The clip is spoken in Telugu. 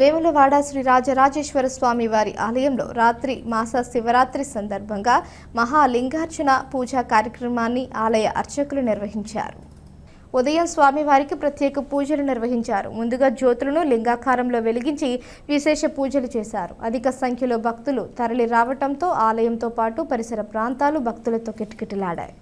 వేములవాడ శ్రీ రాజరాజేశ్వర స్వామి వారి ఆలయంలో రాత్రి మాస శివరాత్రి సందర్భంగా మహాలింగార్చన పూజా కార్యక్రమాన్ని ఆలయ అర్చకులు నిర్వహించారు. ఉదయం స్వామివారికి ప్రత్యేక పూజలు నిర్వహించారు. ముందుగా జ్యోతులను లింగాకారంలో వెలిగించి విశేష పూజలు చేశారు. అధిక సంఖ్యలో భక్తులు తరలి రావడంతో ఆలయంతో పాటు పరిసర ప్రాంతాలు భక్తులతో కిటకిటలాడాయి.